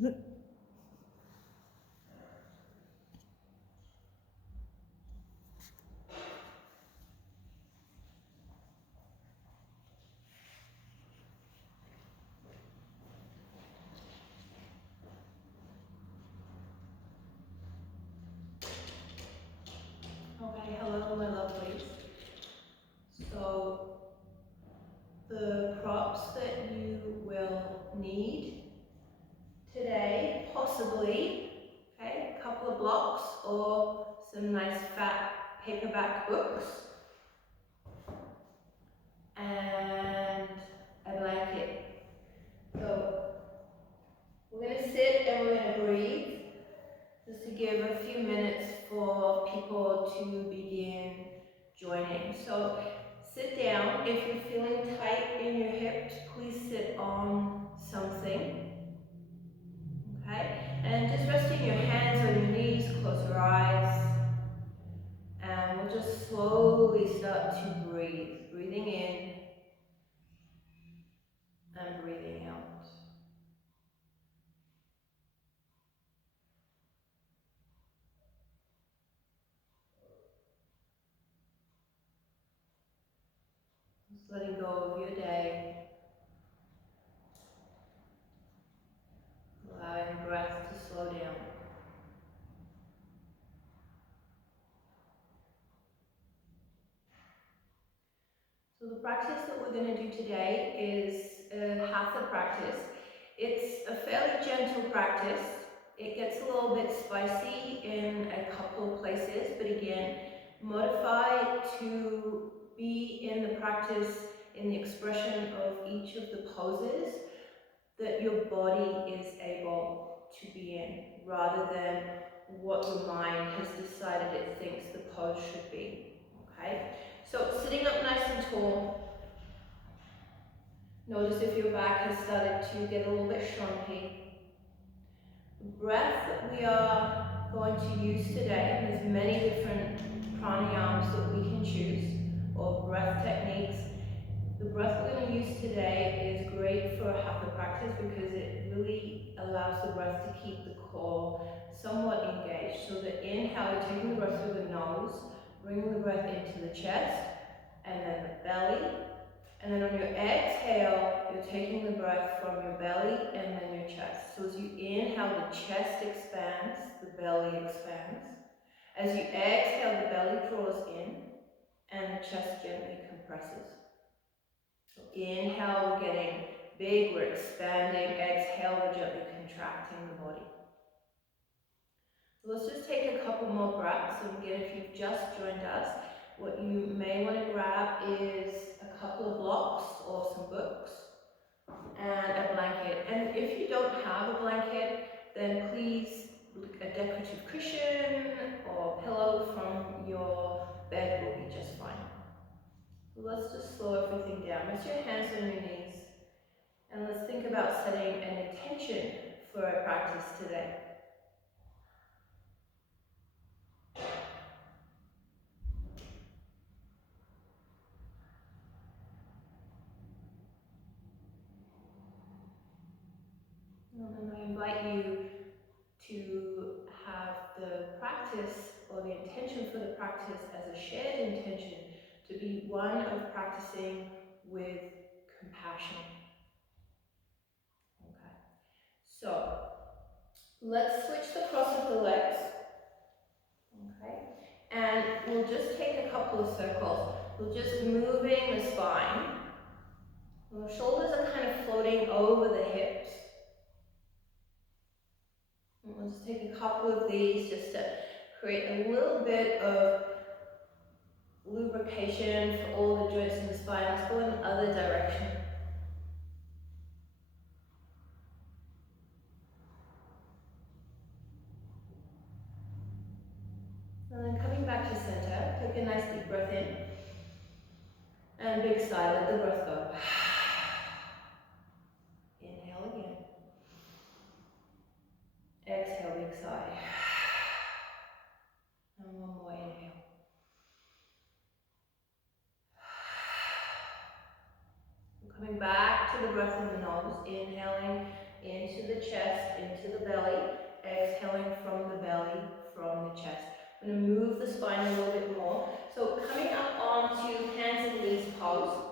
Okay, hello my lovelies. So the props that you will need today, possibly, okay, a couple of blocks or some nice fat paperback books and a blanket. So we're going to sit and we're going to breathe just to give a few minutes for people to begin joining. So sit down. If you're feeling tight in your hips, please sit on something. Okay? And just resting your hands on your knees, close your eyes. And we'll just slowly start to breathe. Breathing in and breathing out. Just letting go of your day. Allowing the breath to slow down. So the practice that we're going to do today is a Hatha practice. It's a fairly gentle practice. It gets a little bit spicy in a couple of places, but again, modify to be in the practice, in the expression of each of the poses that your body is able to be in, rather than what your mind has decided it thinks the pose should be. Okay? So sitting up nice and tall. Notice if your back has started to get a little bit shrumpy. The breath that we are going to use today, there's many different pranayams that we can choose, or breath techniques. The breath we're going to use today is great for Hatha practice because it really allows the breath to keep the core somewhat engaged. So the inhale, you're taking the breath through the nose, bringing the breath into the chest, and then the belly. And then on your exhale, you're taking the breath from your belly and then your chest. So as you inhale, the chest expands, the belly expands. As you exhale, the belly draws in and the chest gently compresses. So inhale, we're getting big, we're expanding. Exhale, we're gently contracting the body. So let's just take a couple more breaths. And again, if you've just joined us, what you may want to grab is a couple of blocks or some books and a blanket. And if you don't have a blanket, then please, a decorative cushion or pillow from your bed will be just fine. So let's just slow everything down. Rest your hands on your knees. And let's think about setting an intention for our practice today. And I invite you to have the practice or the intention for the practice as a shared intention to be one of practicing with compassion. Okay. So let's switch the cross of the legs. Okay. And we'll just take a couple of circles. We're just moving the spine. The shoulders are kind of floating over the hips. And we'll just take a couple of these just to create a little bit of lubrication for all the joints in the spine. Let's go in the other direction. And then coming back to center, take a nice deep breath in. And big sigh, let the breath go. Inhale again. Exhale, big sigh. And one more inhale. Coming back to the breath in the nose, inhaling into the chest, into the belly, exhaling from the belly, from the chest. I'm going to move the spine a little bit more. So coming up onto hands and knees pose.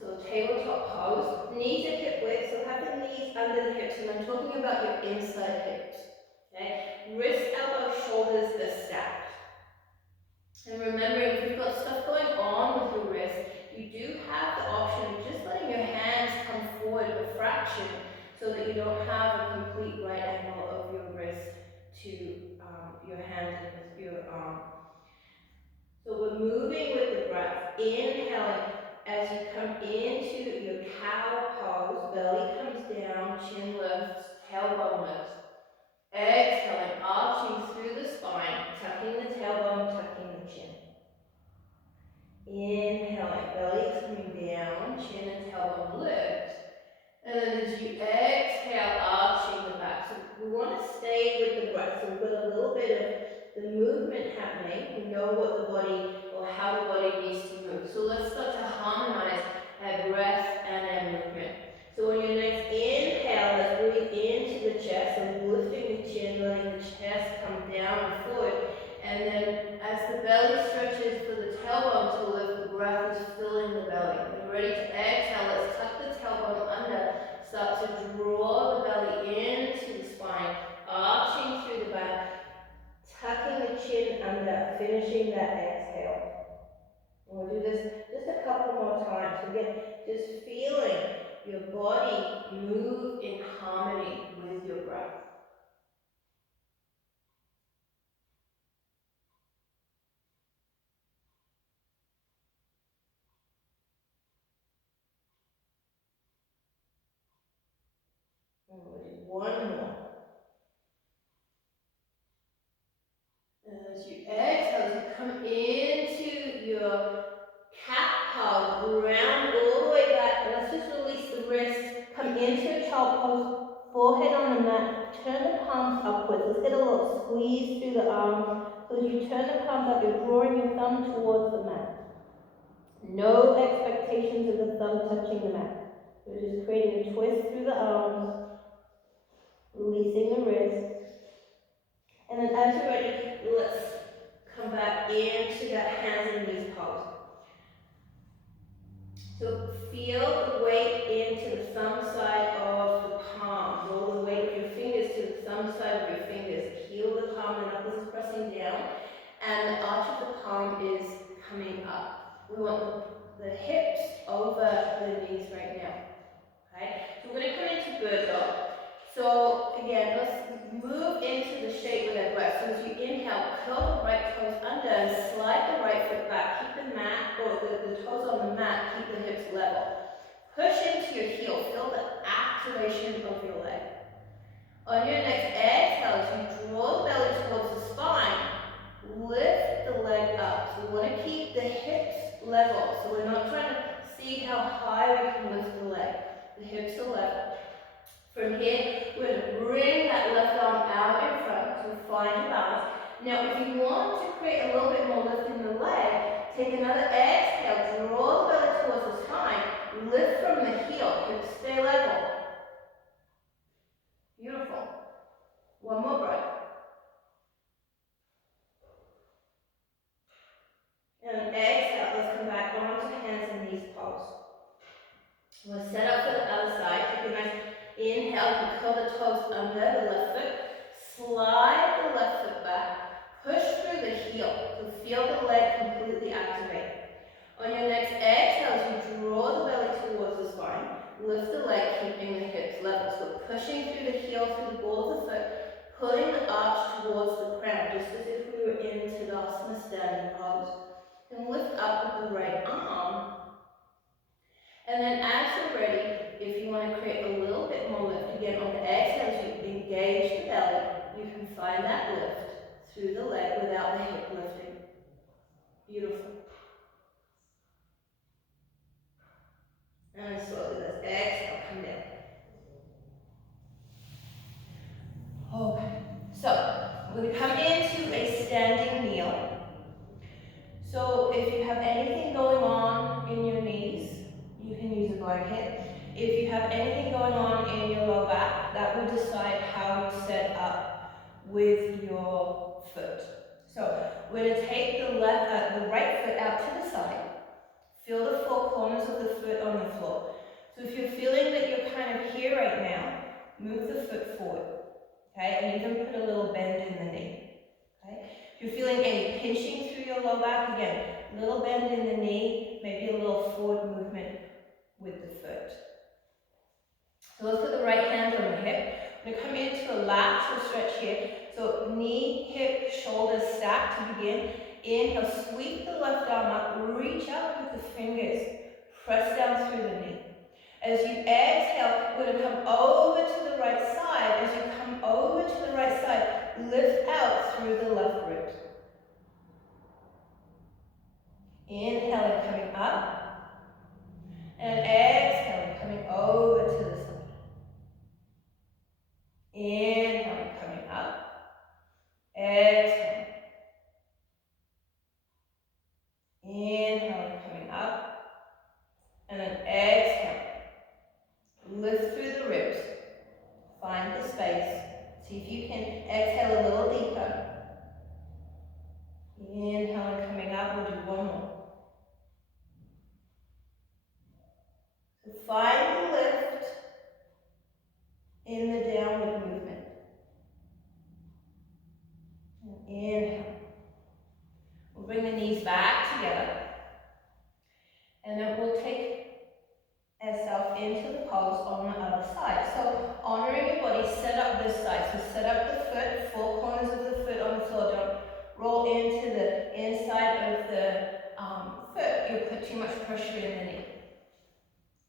So tabletop pose, knees at hip width, so have the knees under the hips, and I'm talking about your inside hips. Okay? Wrist, elbow, shoulders are stacked. And remember, if you've got stuff going on with your wrist, you do have the option of just letting your hands come forward a fraction so that you don't have a complete right angle of your wrist to your hand and your arm. So we're moving with the breath, inhaling as you come into your cow pose, belly comes down, chin lifts, tailbone lifts. Exhaling, arching through the spine, tucking the tailbone, tucking the chin. Inhaling, belly is coming down, chin and tailbone lift. And then as you exhale, arching the back. So we want to stay with the breath. So we've got a little bit of the movement happening. We know what the body or how the body needs to move. So let's start to harmonize our breath and our movement. So on your next inhale, let's breathe into the chest. So lifting the chin, letting the chest come down and forward. And then as the belly stretches for the tailbone to lift, the breath is filling the belly. When you're ready to exhale, let's tuck the tailbone under. Start to draw the belly into the spine, arching through the back, tucking the chin under, finishing that exhale. And we'll do this just a couple more times. Again, just feeling your body move in harmony with your breath. And we'll do one more. And as you exhale, as you come into your cat pose, round all the way back, and let's just release the wrist, come into a child pose, forehead on the mat, turn the palms upwards. Let's get a little squeeze through the arms. So as you turn the palms up, you're drawing your thumb towards the mat. No expectations of the thumb touching the mat. You're just creating a twist through the arms, releasing the wrist. And then as you're ready, let's come back into that hands and knees pose. So feel the weight into the thumb side of the palm. Roll the weight of your fingers to the thumb side of your fingers. Heel the palm, the knuckles is pressing down. And the arch of the palm is coming up. We want the hips over the knees right now. Okay? So we're going to come into bird dog. So again, let's move into the shape with our breath. So as you inhale, curl the right toes under and slide the right foot back. Keep the mat, or the toes on the mat, keep the hips level. Push into your heel, feel the activation of your leg. On your next exhale, as you draw the belly towards the spine, lift the leg up. So we want to keep the hips level. So we're not trying to see how high we can lift the leg. The hips are level. From here, we're going to bring that left arm out in front to find your balance. Now, if you want to create a little bit more lift in the leg, take another exhale, draw the belly towards the spine, lift from the heel, hips stay level. Beautiful. One more breath. And then exhale, let's come back onto hands and knees pose. We'll set up for the other side. Take a nice inhale, you curl the toes under the left foot. Slide the left foot back. Push through the heel. So feel the leg completely activate. On your next exhale, as you draw the belly towards the spine, lift the leg, keeping the hips level. So pushing through the heel, through the ball of the foot, pulling the arch towards the crown, just as if we were in Tadasana standing pose. And lift up with the right arm. And then as you're ready, if you want to create a little bit more lift, again on the exhale, as you engage the belly, you can find that lift through the leg without the hip lifting. Beautiful. And slowly, let's exhale, come down. Okay, so we're going to come into a standing kneel. So if you have anything going on in your knees, you can use a blanket. If you have anything going on in your low back, that will decide how you set up with your foot. So we're going to take the right foot out to the side. Feel the four corners of the foot on the floor. So if you're feeling that you're kind of here right now, move the foot forward. Okay, and even put a little bend in the knee. Okay, if you're feeling any pinching through your low back, again, a little bend in the knee, maybe a little forward movement with the foot. So let's put the right hand on the hip. I'm going to come into a lateral stretch here. So knee, hip, shoulders stacked to begin. Inhale, sweep the left arm up, reach up with the fingers, press down through the knee. As you exhale, we're going to come over to the right side. As you come over to the right side, lift out through the left ribs. Inhaling, coming up, and exhaling, coming over to the side. Inhaling, coming up, exhaling. Inhaling, coming up, and then exhale. Lift through the ribs. Find the space. See if you can exhale a little deeper. Inhaling, coming up. We'll do one more. So find the lift in the downward movement. And inhale. We'll bring the knees back together. And then we'll take ourselves into the pose on the other side. So honoring your body, set up this side. So set up the foot, four corners of the foot on the floor. Don't roll into the inside of the foot. You'll put too much pressure in the knee.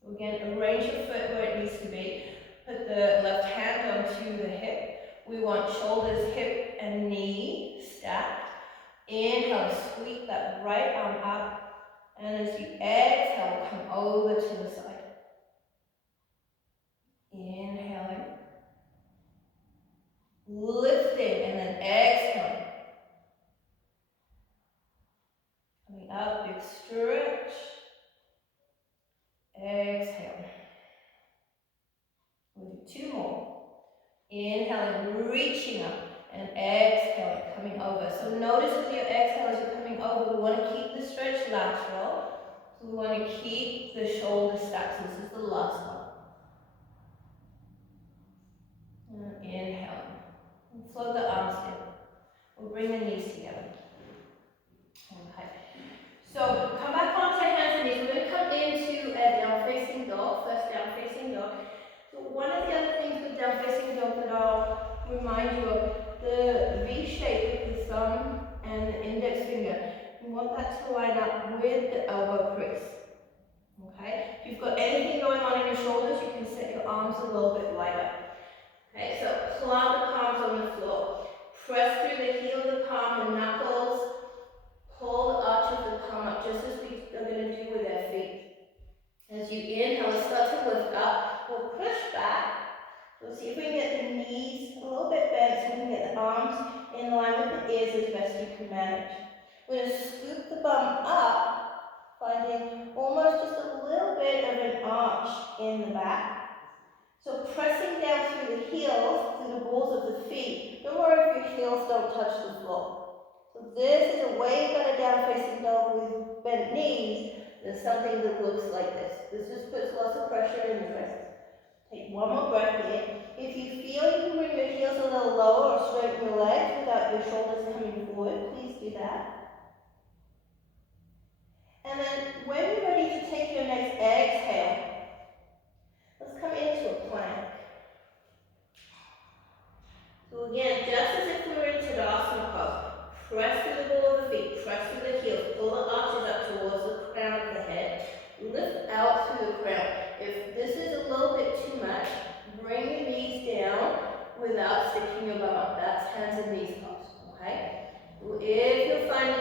Again, arrange your foot where it needs to be. Put the left hand onto the hip. We want shoulders, hip, and knee stacked. Inhale, sweep that right arm up. And as you exhale, come over to the side. Inhaling. Lifting, and then exhaling. Coming up, big stretch. Exhale. We'll do two more. Inhaling, reaching up, and exhaling, coming over. So notice with your exhale as you're coming over, we want to keep the stretch lateral. So we want to keep the shoulders stacked. So this is the last one. And inhaling. And float the arms in. We'll bring the knees together. Okay. So come back onto hands and knees. We're going to come into a down facing dog, first down facing dog. So one of the other things with down facing dog that I'll remind you of, the V shape with the thumb and the index finger. You want that to line up with the elbow crease. Okay? If you've got anything going on in your shoulders, you can set your arms a little bit lighter. Okay, so plant the palms on the floor. Press through the heel of the palm, the knuckles. Pull the arch of the palm up, just as we are going to do with our feet. As you inhale, start to lift up. We'll push back. We'll see if we can get the knees a little bit bent so we can get the arms in line with the ears as best you can manage. We're going to scoop the bum up, finding almost just a little bit of an arch in the back. So pressing down through the heels, through the balls of the feet. Don't worry if your heels don't touch the floor. So this is a way better down facing dog with bent knees than something that looks like this. This just puts lots of pressure in the wrists. Take one more breath in. If you feel you can bring your heels a little lower or straighten your legs without your shoulders coming forward, please do that. And then when you're ready to take your next exhale, let's come into a plank. So again, just as if we were in Tadasana pose, press through the ball of the feet, press through the heels, pull the arches up towards the crown of the head, lift out through the crown. If this is a little bit too much, bring your knees down without sticking your bum up. That's hands and knees pose, okay? If you're finding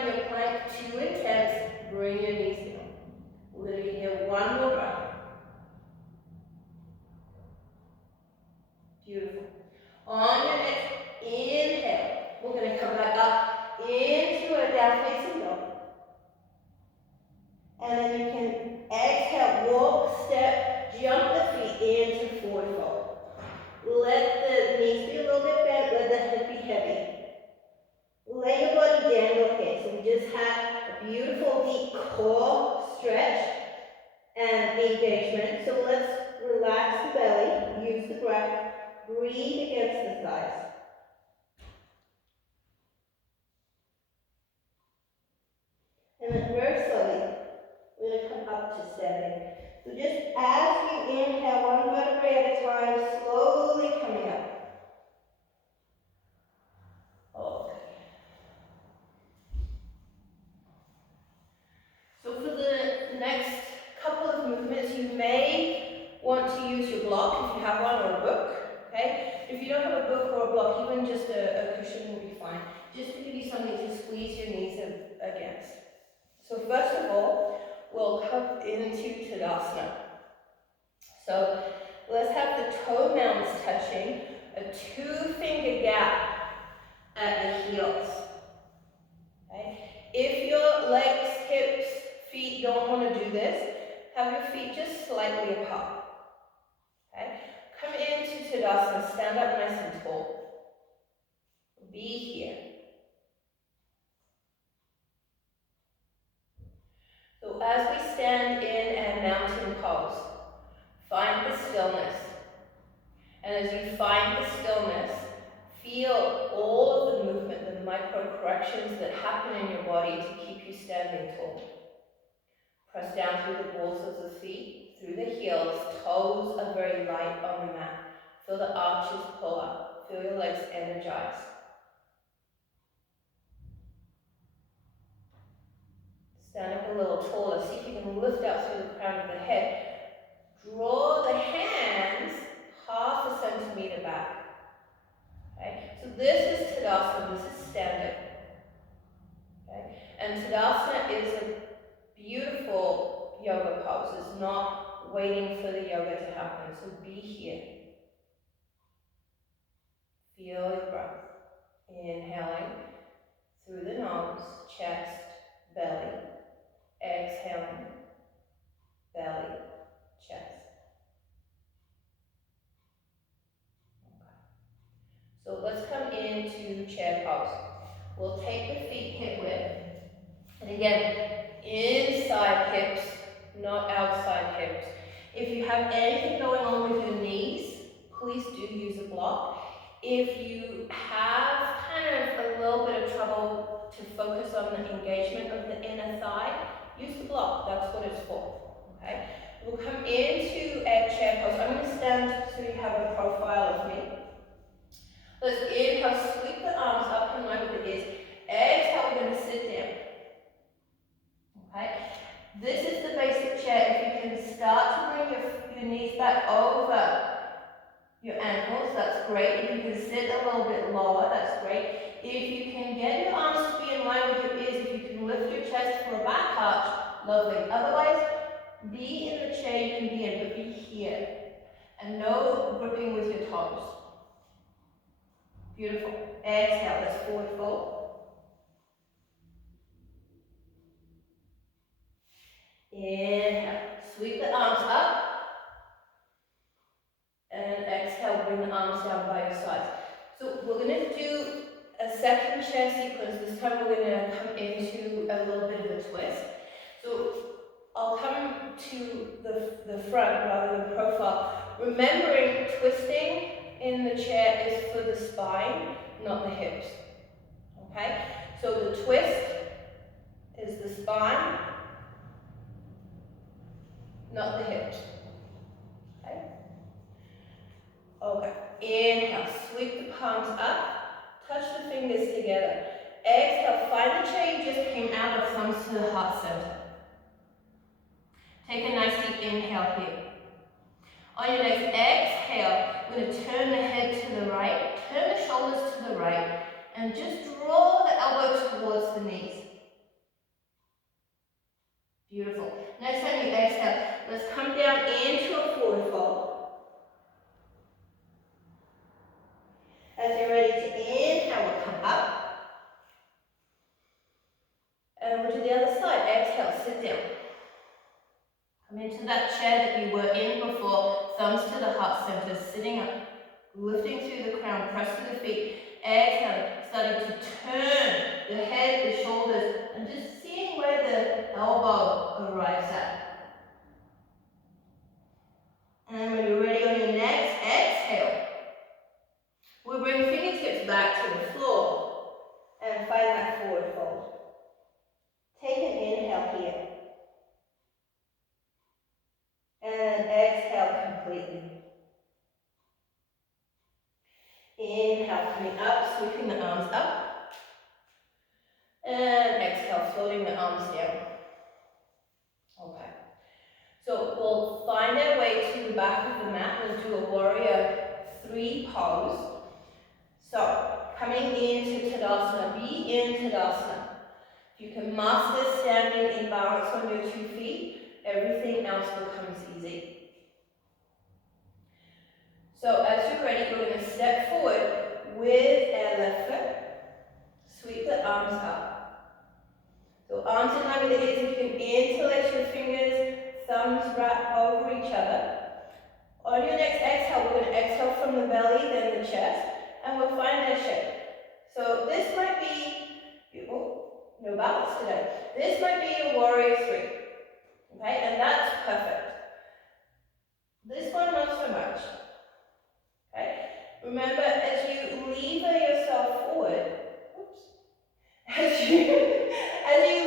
engagement. So let's relax the belly, use the breath, breathe against the thighs. And then very slowly, we're going to come up to standing. So just as you inhale, one vertebrae at a time, slowly coming up. Okay. So for the next couple of movements, you may want to use your block if you have one, or a book. Okay? If you don't have a book or a block, even just a cushion will be fine. Just to give you something to squeeze your knees against. So first of all, we'll come into Tadasana. So let's have the toe mounts touching, a 2-finger gap at the heels. Okay? If your legs, hips, feet don't want to do this, have your feet just slightly apart. Okay? Come into Tadasana, stand up nice and tall. Be here. So as we stand in a mountain pose, find the stillness. And as you find the stillness, feel all of the movement, the micro corrections that happen in your body to keep you standing tall. Press down through the balls of the feet, through the heels. Toes are very light on the mat. Feel the arches pull up. Feel your legs energize. Stand up a little taller. See if you can lift out through the crown of the head. Draw the hands half a centimeter back. Okay? So this is Tadasana, this is standing. Okay? And Tadasana is a beautiful yoga pose. It's not waiting for the yoga to happen. So be here. Feel your breath. Inhaling through the nose, chest, belly. Exhaling, belly, chest. Okay. So let's come into chair pose. We'll take the feet hip width. And again, inside hips, not outside hips. If you have anything going on with your knees, please do use a block. If you have kind of a little bit of trouble to focus on the engagement of the inner thigh, use the block. That's what it's for. Okay? We'll come into a chair pose. I'm going to stand so you have a profile of me. Let's inhale, sweep the arms up in line with the ears. Exhale, we're going to sit down. Okay? This is the basic chair. If you can start to bring your knees back over your ankles, that's great. If you can sit a little bit lower, that's great. If you can get your arms to be in line with your ears, if you can lift your chest for a back arch, lovely. Otherwise, be in the chair you can be in, but be here. And no gripping with your toes. Beautiful. Exhale, let's forward fold. Inhale, sweep the arms up. And exhale, bring the arms down by your sides. So we're going to do a second chair sequence. This time we're going to come into a little bit of a twist. So I'll come to the front rather than profile. Remembering twisting in the chair is for the spine, not the hips. Okay? So the twist is the spine, not the hips. Okay? Okay. Inhale, sweep the palms up, touch the fingers together. Exhale, find the chair you just came out of, thumbs to the heart center. Take a nice deep inhale here. On your next exhale, we're going to turn the head to the right, turn the shoulders to the right, and just draw the elbow towards the knees. Beautiful. Next time you exhale, let's come down into a forward fold. As you're ready to inhale, we'll come up. And over to the other side. Exhale, sit down. Come into that chair that you were in before, thumbs to the heart center, sitting up, lifting through the crown, press through the feet. Exhale, starting to turn the head, the shoulders, and just seeing where the elbow arrives at. completely. Inhale, coming up, sweeping the arms up. And exhale, floating the arms down. Okay. So we'll find our way to the back of the mat. We'll do a warrior 3 pose. So coming into Tadasana, be in Tadasana. If you can master standing in balance on your 2 feet, everything else becomes easy. So as you're ready, we're going to step forward with our left foot. Sweep the arms up. So arms in line with the ears. If you can interlace your fingers, thumbs wrap over each other. On your next exhale, we're going to exhale from the belly, then the chest, and we'll find our shape. So this might be, no balance today. This might be your warrior 3, okay, and that's perfect. This one, not so much, okay. Remember, as you lever yourself forward, as you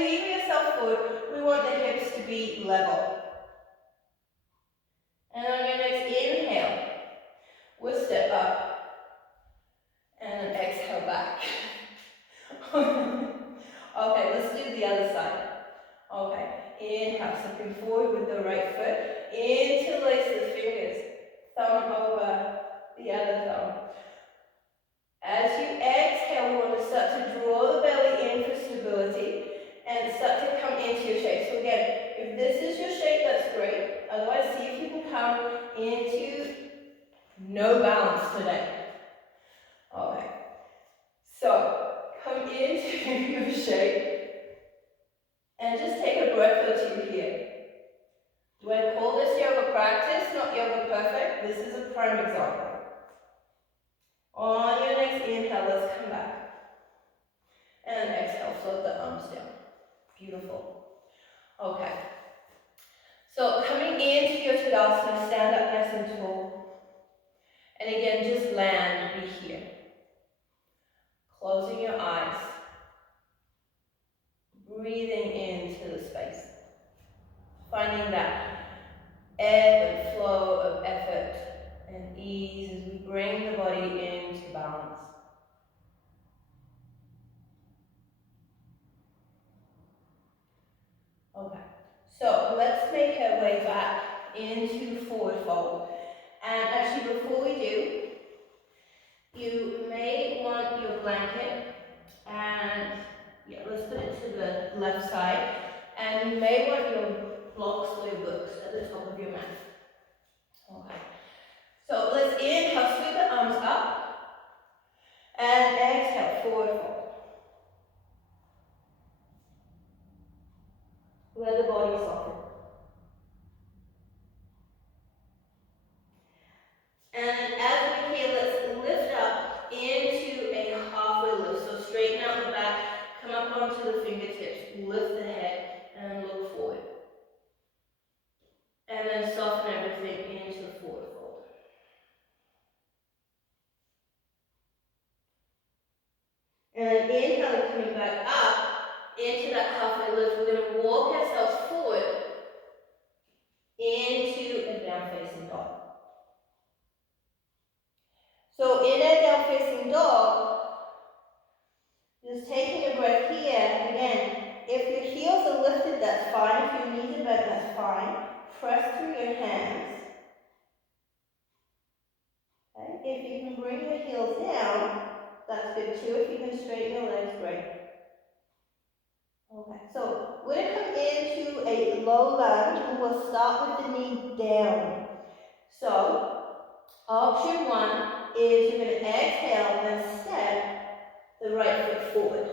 lever yourself forward, we want the hips to be level. And on your next inhale, we'll step up and then exhale back. Okay, let's do the other side. Okay, inhale, stepping forward with the right foot. Interlace the fingers, thumb over the other thumb. As you exhale, we want to start to draw the belly in for stability and start to come into your shape. So again, if this is your shape, that's great. Otherwise, see if you can come into no balance today. Okay. So, come into your shape and just take a breath or 2 here. Do I call this yoga practice, not yoga perfect? This is a prime example. On your next inhale, let's come back. And exhale, float the arms down. Beautiful. Okay. So coming into your Tadasana, stand up nice and tall. And again, just land, be here. Closing your eyes. Breathing into the space. Finding that ebb and flow of effort and ease as we bring the body into balance. Okay, so let's make our way back into forward fold. And actually, before we do, you may want your blanket, and let's put it to the left side. And you may want your blocks or your books at the top of your mat. Okay. So let's inhale, sweep the arms up, and exhale, forward fold. Let the body soften. And as we here, let's lift up into a halfway lift. So straighten out the back, come up onto the fingertips, lift the head, and look forward. And then soften everything into the forward fold. And then inhale, coming back up into that halfway lift. We're going to walk ourselves forward into a down facing dog. So in a down facing dog, just taking a breath here. Again, if your heels are lifted, that's fine. If your knees are bent, that's fine. Press through your hands. Okay. If you can bring your heels down, that's good too. If you can straighten your legs, great. Okay, so we're going to come into a low lunge and we'll start with the knee down. So, option 1 is you're going to exhale and step the right foot forward.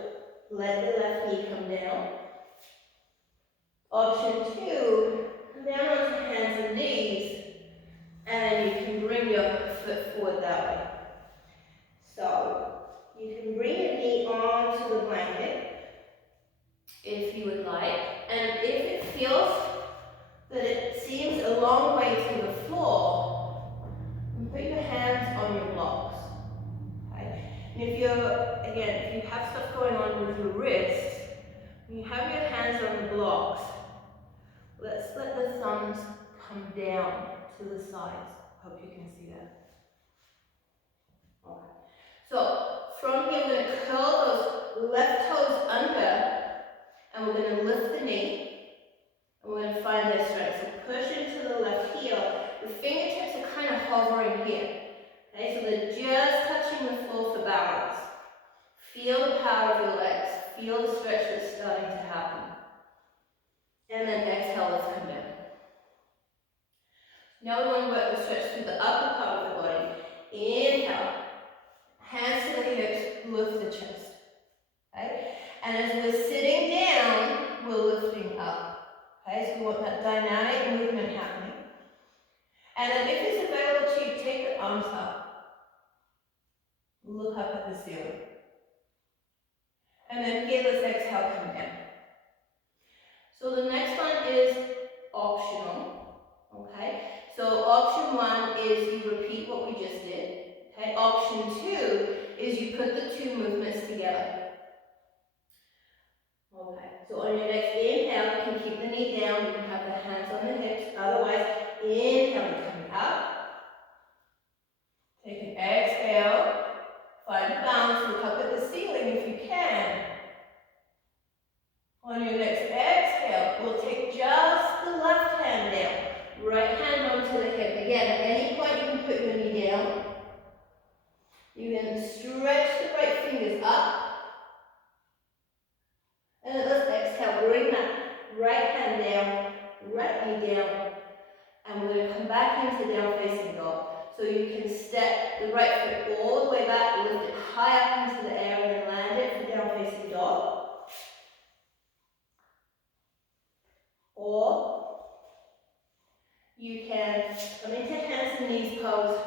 Let the left knee come down. Option 2, come down onto hands and knees, and you can bring your foot forward that way. So, you can bring your knee onto the blanket if you would like, and if it feels that it seems a long way to the floor, put your hands on your blocks. Okay? And if you have stuff going on with your wrists, when you have your hands on the blocks, let's let the thumbs come down to the sides. Hope you can see that. Okay. So from here, we're going to curl those left toes under, and we're going to lift the knee, and we're going to find their strength. So push into the left heel. The fingertips are kind of hovering here. Okay, so they're just touching the floor for balance. Feel the power of your legs. Feel the stretch that's starting to happen. And then exhale, let's come down. Now we want to work the stretch through the upper part of the body. Inhale. Hands to the hips, lift the chest. Okay? And as we're sitting down, we're lifting up. Okay? So we want that dynamic movement happening. And then if it's available to you, take the arms up. Look up at the ceiling. And then here, let's exhale, come down. So the next one is optional. Okay? So option one is you repeat what we just did. Okay? Option two is you put the two movements together. Okay, so on your next inhale, you can keep the knee down, you can have the hands on the hips. Otherwise, inhale and come up. Take an exhale. Find balance, look up at the ceiling if you can. On your next exhale, we'll take just the left hand down. Right hand onto the hip. Again, at any point you can put your knee down. You can stretch the right fingers up. And then let's exhale, bring that right hand down, right knee down. And we're going to come back into down facing dog. So you can step the right foot all the way back, lift it high up into the air, and then land it for down facing dog. Or you can come into hands and knees pose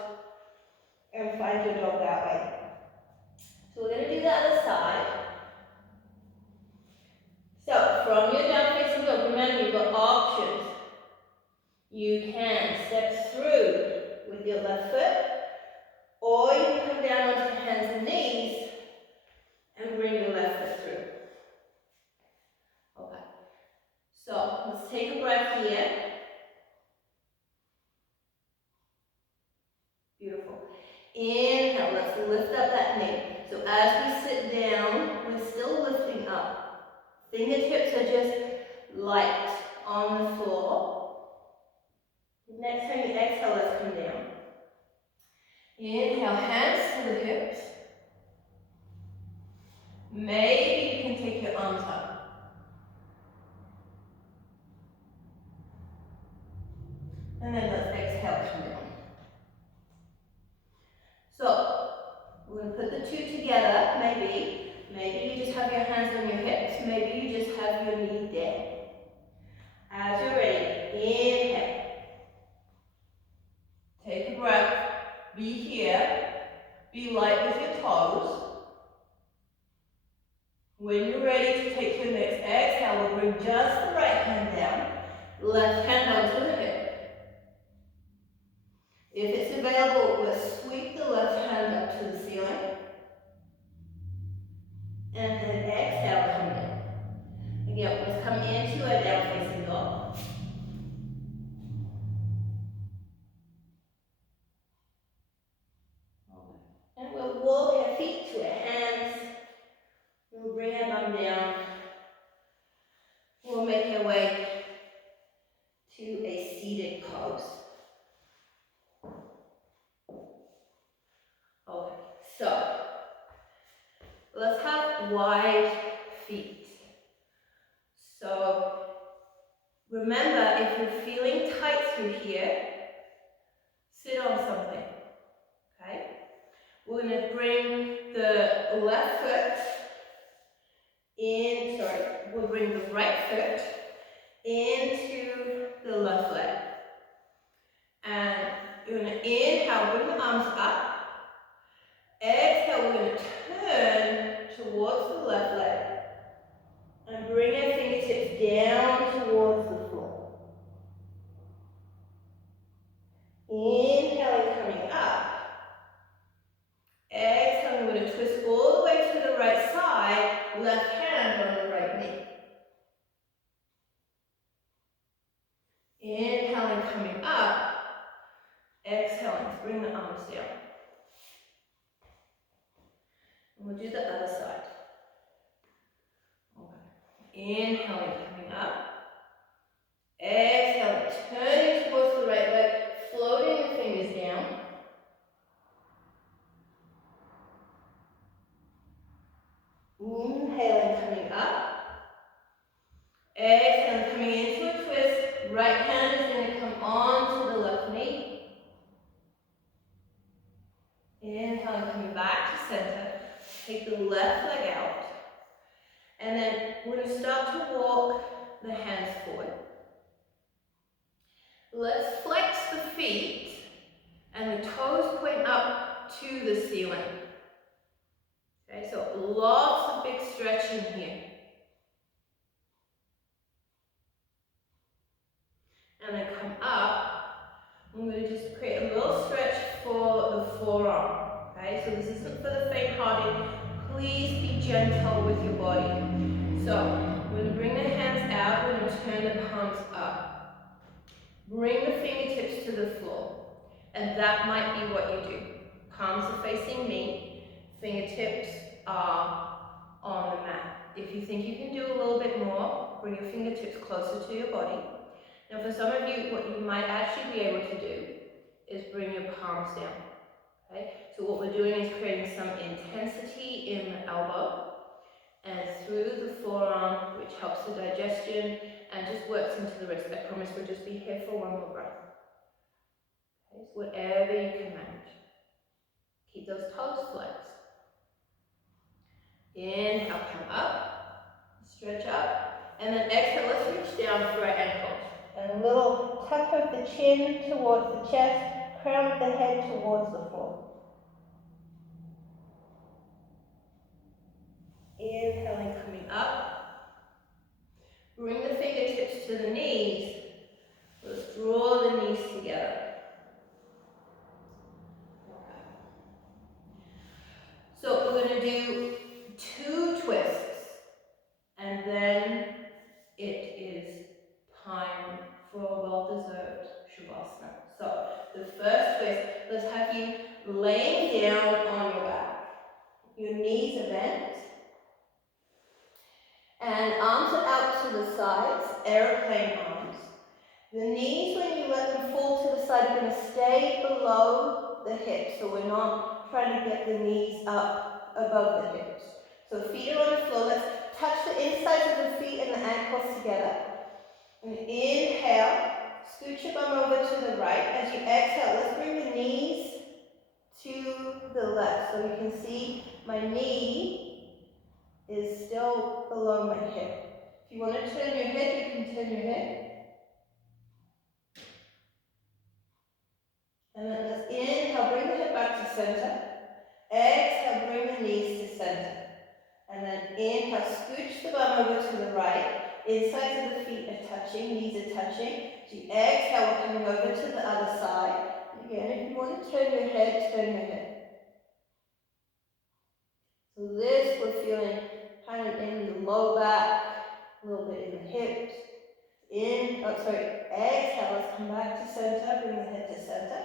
and find your dog that way. So we're going to do the other side. So from your down facing dog, remember you've got options. You can step through with your left foot, or you can come down onto your hands and knees and bring your left foot through. Okay. So let's take a breath here. Beautiful. Inhale, let's lift up that knee. So as we sit down, we're still lifting up. Fingertips are just light on the floor. Next time you exhale, let's come down. Inhale, hands to the hips. Maybe you can take your arms up. And then let's exhale, come down. So, we're going to put the two together, maybe. Maybe you just have your hands on your hips. Maybe you just have your knee down. As you're ready, inhale. Take a breath. Be here. Be light with your toes. When you're ready to take your next exhale, we'll bring just the right hand down. Left hand onto the hip. If it's available, we'll sweep the left hand up to the ceiling. And then exhale, come down. Again, let's come into a down facing dog. And we'll walk our feet to our hands. We'll bring our bum down. We'll make our way to a seated pose. Okay, so let's have wide feet. So remember, if you're feeling tight through here, sit on something. Okay? We're going to bring the left foot in, we'll bring the right foot into the left leg. And you're going to inhale, bring the arms up. Exhale, we're going to turn towards the left leg. And bring our fingertips down towards the floor. Inhaling, coming up. Exhaling, we're going to twist all the way to the right side, left hand on the right knee. Inhaling, coming Exhaling to bring the arms down. And we'll do the other side. Okay. Inhaling, coming up. Exhaling, turning towards the right leg, floating the fingers down. Inhaling, coming up. Exhaling, coming into a twist. Right hand is going to come onto the left knee. Inhaling, coming back to center. Take the left leg out. And then we're going to start to walk the hands forward. Let's flex the feet and the toes point up to the ceiling. Okay, so lots of big stretching here. And then come up. I'm going to just create a little stretch for the forearm. Okay, so this isn't for the faint-hearted. Please be gentle with your body. So we're going to bring the hands out. We're going to turn the palms up. Bring the fingertips to the floor. And that might be what you do. Palms are facing me. Fingertips are on the mat. If you think you can do a little bit more, bring your fingertips closer to your body. Now for some of you, what you might actually be able to do is bring your palms down. Okay? So what we're doing is creating some intensity in the elbow and through the forearm, which helps the digestion and just works into the wrist. I promise we'll just be here for one more breath. Okay? So whatever you can manage. Keep those toes flexed. Inhale, come up, stretch up, and then exhale, let's reach down for our ankles. And a little tuck of the chin towards the chest, crown of the head towards the floor. Inhaling, coming up. Bring the fingertips to the knees. Let's draw the knees together. So we're going to do 2 twists, and then it is time for a well-deserved Shavasana. So the first twist, let's have you laying down on your back. Your knees are bent. And arms are out to the sides, airplane arms. The knees, when you let them fall to the side, are going to stay below the hips. So we're not trying to get the knees up above the hips. So feet are on the floor. Let's touch the insides of the feet and the ankles together. And inhale, scoot your bum over to the right. As you exhale, let's bring the knees to the left. So you can see my knee is still below my hip. If you want to turn your head, you can turn your head. And then let's inhale, bring the head back to center. Exhale, bring the knees to center. And then inhale, scooch the bum over to the right. Insides of the feet are touching, knees are touching. So you exhale, we're coming over to the other side. Again, if you want to turn your head, turn your head. So this, we're feeling kind of in the low back, a little bit in the hips. Exhale, let's come back to center, bring the head to center.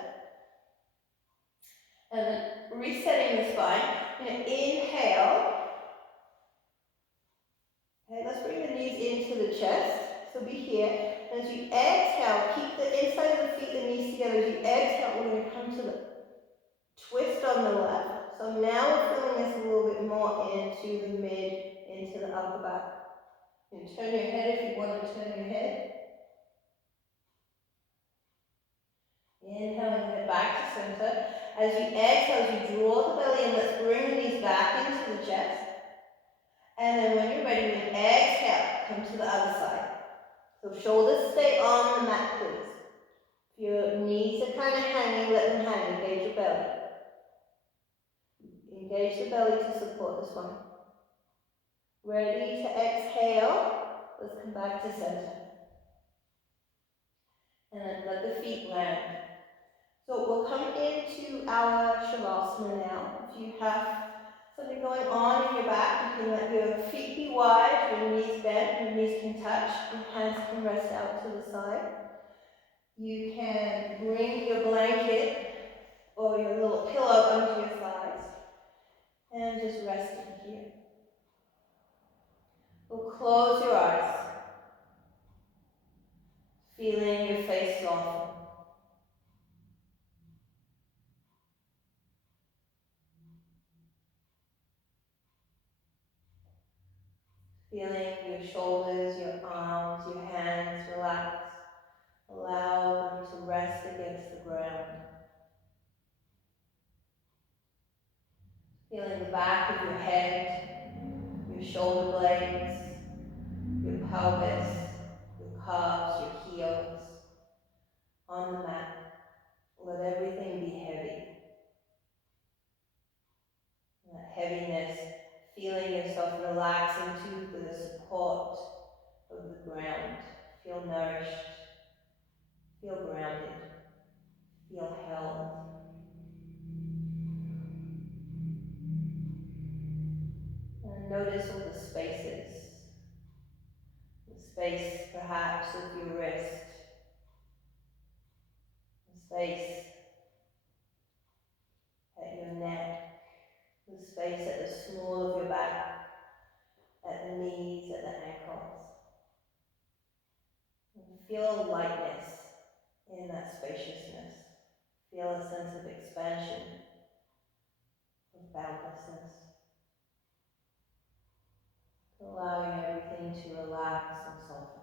And then resetting the spine. Inhale. Okay, let's bring the knees into the chest. So be here. And as you exhale, keep the inside of the feet and knees together. As you exhale, we're going to come to the twist on the left. So now we're feeling this a little bit more into the mid, into the upper back. You can turn your head if you want to turn your head. Inhaling, head back to center. As you exhale, as you draw the belly in, let's bring the knees back into the chest. And then when you're ready, we exhale, come to the other side. So shoulders stay on the mat, please. If your knees are kind of hanging, let them hang. Engage your belly. Engage the belly to support this one. Ready to exhale. Let's come back to center. And then let the feet land. So we'll come into our Shavasana now. If you have something going on in your back, you can let your feet be wide, your knees bent, your knees can touch, your hands can rest out to the side. You can bring your blanket Feeling your shoulders, your arms, your hands relax. Allow them to rest against the ground. Feeling the back of your head, your shoulder blades, your pelvis, your calves, your heels on the mat. Let everything be heavy. That heaviness, feeling yourself relax into the support of the ground. Feel nourished, feel grounded, feel held. And notice all the spaces. The space perhaps of your wrist, the space at your neck, the space at the small of your back, at the knees, at the ankles. And feel lightness in that spaciousness. Feel a sense of expansion, of boundlessness. Allowing everything to relax and soften.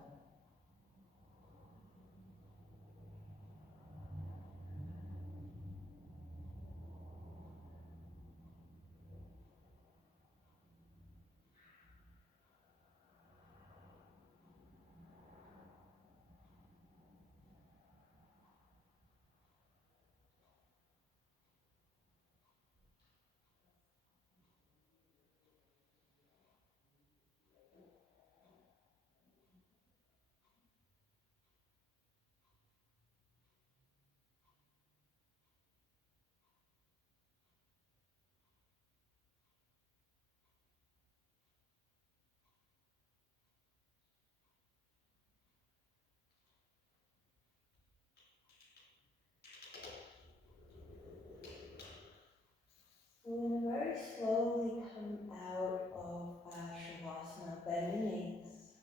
We're going to very slowly come out of Shavasana. Bend your knees.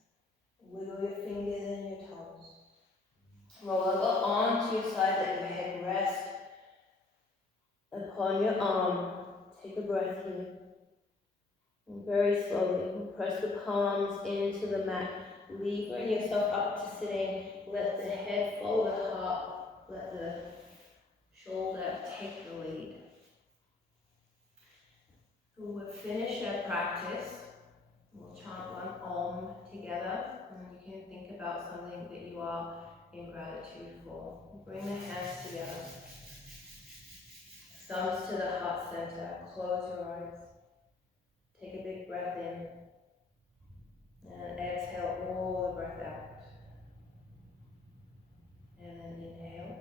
Wiggle your fingers and your toes. Roll over onto your side, let your head rest upon your arm. Take a breath here. And very slowly, press the palms into the mat. Lever yourself up to sitting. Let the head follow the heart. Let the shoulder take the lead. We'll finish our practice. We'll chant one Om together, and you can think about something that you are in gratitude for. Bring the hands together. Thumbs to the heart center. Close your eyes. Take a big breath in. And exhale all the breath out. And then inhale.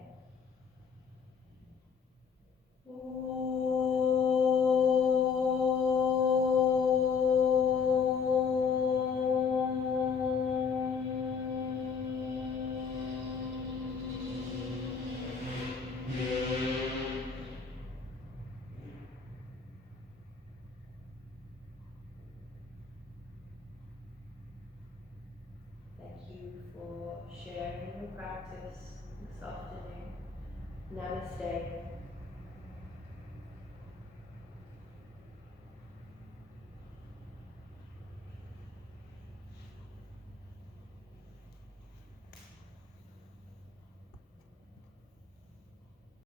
Thank you for sharing your practice this afternoon. Namaste.